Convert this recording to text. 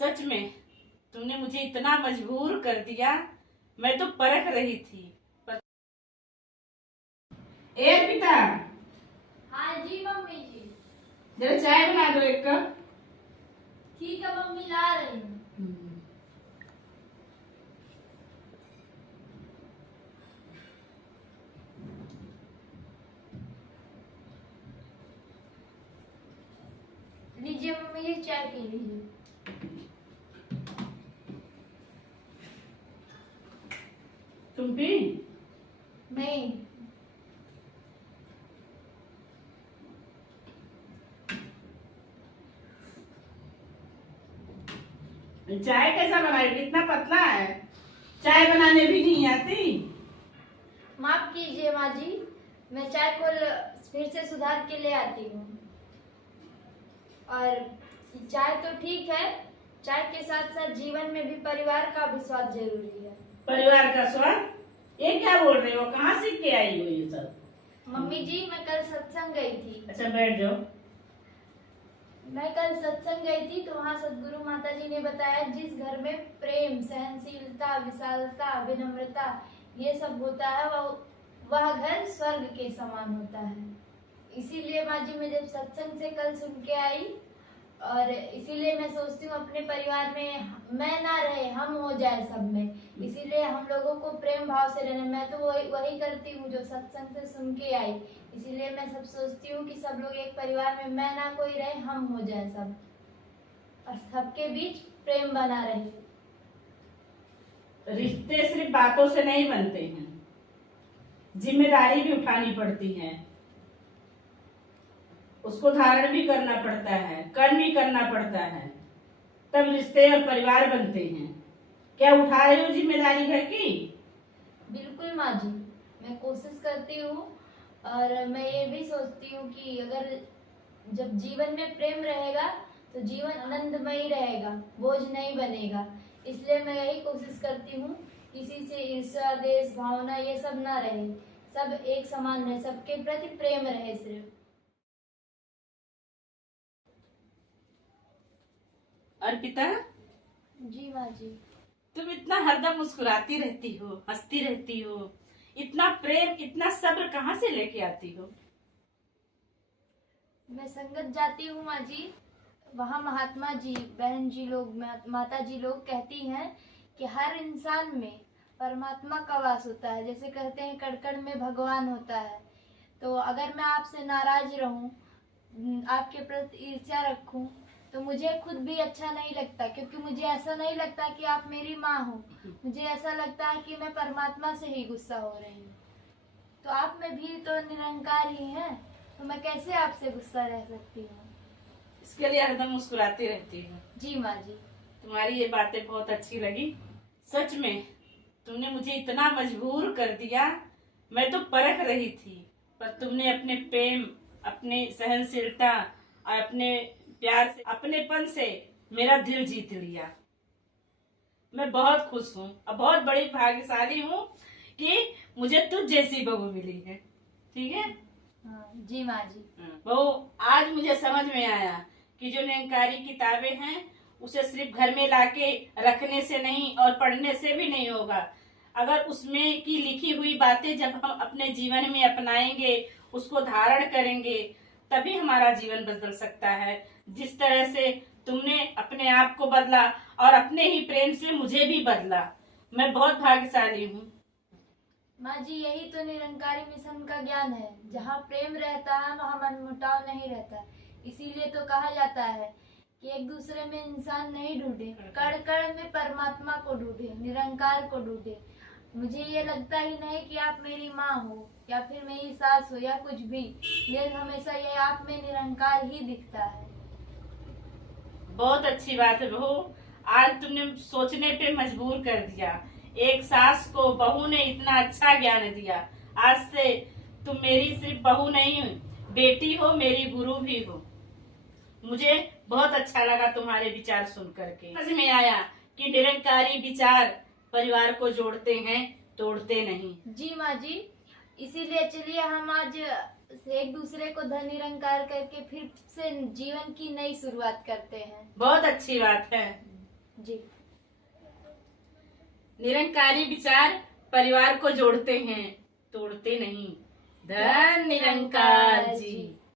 सच में तुमने मुझे इतना मजबूर कर दिया। मैं तो परख रही थी पर... ए अर्पिता, हाँ जी मम्मी जी। जरा चाय बना दो एक कप। ठीक है मम्मी, ला रही हूँ। लीजिए मम्मी जी, चाय पी लीजिए। तुम भी? नहीं। चाय कैसा बनाए? कितना पतला है, चाय बनाने भी नहीं आती। माफ कीजिए माँ जी, मैं चाय को फिर से सुधार के ले आती हूँ। और चाय तो ठीक है, चाय के साथ साथ जीवन में भी परिवार का भी स्वाद जरूरी है। परिवार का स्वाद? ये क्या बोल रहे हो? कहाँ सीख के आई हो ये सब? मम्मी जी, मैं कल सत्संग गई थी। अच्छा बैठ जाओ। मैं कल सत्संग गई थी तो वहाँ सदगुरु माता जी ने बताया, जिस घर में प्रेम, सहनशीलता, विशालता, विनम्रता ये सब होता है वह घर स्वर्ग के समान होता है। इसीलिए माँ जी, मैं जब सत्संग से कल सुन के आई और इसीलिए मैं सोचती हूँ अपने परिवार में मैं ना रहे, हम हो जाए सब में। इसीलिए हम लोगों को प्रेम भाव से रहना। मैं तो वही करती हूँ जो सत्संग से सुन के आई। इसीलिए मैं सब सोचती हूँ कि सब लोग एक परिवार में मैं ना कोई रहे, हम हो जाए सब, और सबके बीच प्रेम बना रहे। रिश्ते सिर्फ बातों से नहीं बनते हैं, जिम्मेदारी भी उठानी पड़ती है, उसको धारण भी करना पड़ता है, कर्म भी करना पड़ता है, तब रिश्ते और परिवार बनते हैं। क्या उठा रहे हो जिम्मेदारी घर की? बिल्कुल माँ जी, मैं कोशिश करती हूँ। और मैं ये भी सोचती हूँ कि अगर जब जीवन में प्रेम रहेगा तो जीवन आनंदमयी रहेगा, बोझ नहीं बनेगा। इसलिए मैं यही कोशिश करती हूँ, किसी से ईर्ष्या, द्वेष भावना ये सब ना रहे, सब एक समान रहे, सबके प्रति प्रेम रहे सिर्फ। अर्पिता, जी माँ जी। तुम इतना हरदम मुस्कुराती रहती हो, हंसती रहती हो, इतना प्रेम, इतना सब्र कहाँ से लेके आती हो? मैं संगत जाती हूँ माँ जी, वहाँ महात्मा जी, बहन जी लोग, माता जी लोग कहती हैं कि हर इंसान में परमात्मा का वास होता है। जैसे कहते हैं कण कण में भगवान होता है। तो अगर मैं आपसे नाराज रहूं, आपके प्रति ईर्ष्या रखूं, तो मुझे खुद भी अच्छा नहीं लगता, क्योंकि मुझे ऐसा नहीं लगता कि आप मेरी माँ हो। मुझे ऐसा लगता है कि मैं परमात्मा से ही गुस्सा हो रही हूँ। तो आप में भी तो निरंकार ही हैं, तो मैं कैसे आपसे गुस्सा रह सकती हूँ? इसके लिए हरदम मुस्कुराती रहती हूँ। जी माँ जी। तुम्हारी ये बातें बहुत अच्छी लगी। सच में तुमने मुझे इतना मजबूर कर दिया। मैं तो परख रही थी, पर तुमने अपने प्रेम, अपने सहनशीलता और अपने प्यार से, अपनेपन से मेरा दिल जीत लिया। मैं बहुत खुश हूँ और बहुत बड़ी भाग्यशाली हूँ कि मुझे तुझ जैसी बहू मिली है। ठीक है? हाँ, जी माँ जी। बहू, आज मुझे समझ में आया कि जो निरंकारी किताबें हैं उसे सिर्फ घर में लाके रखने से नहीं और पढ़ने से भी नहीं होगा। अगर उसमें की लिखी हुई बातें जब हम अपने जीवन में अपनाएंगे, उसको धारण करेंगे, तभी हमारा जीवन बदल सकता है। जिस तरह से तुमने अपने आप को बदला और अपने ही प्रेम से मुझे भी बदला, मैं बहुत भाग्यशाली हूँ। माँ जी, यही तो निरंकारी मिशन का ज्ञान है। जहाँ प्रेम रहता है वहाँ मनमुटाव नहीं रहता। इसीलिए तो कहा जाता है कि एक दूसरे में इंसान नहीं ढूंढे, कण कण में परमात्मा को ढूंढे, निरंकार को ढूंढे। मुझे ये लगता ही नहीं कि आप मेरी माँ हो या फिर मेरी सास हो या कुछ भी। ये हमेशा ये आप में निरंकार ही दिखता है। बहुत अच्छी बात है बहू, आज तुमने सोचने पे मजबूर कर दिया। एक सास को बहू ने इतना अच्छा ज्ञान दिया। आज से तुम मेरी सिर्फ बहू नहीं, बेटी हो, मेरी गुरु भी हो। मुझे बहुत अच्छा लगा तुम्हारे विचार सुन करके। समझ में आया कि निरंकारी विचार परिवार को जोड़ते हैं, तोड़ते नहीं। जी माँ जी, इसीलिए चलिए हम आज एक दूसरे को धन निरंकार करके फिर से जीवन की नई शुरुआत करते हैं। बहुत अच्छी बात है। जी। निरंकारी विचार परिवार को जोड़ते हैं, तोड़ते नहीं। धन निरंकार जी।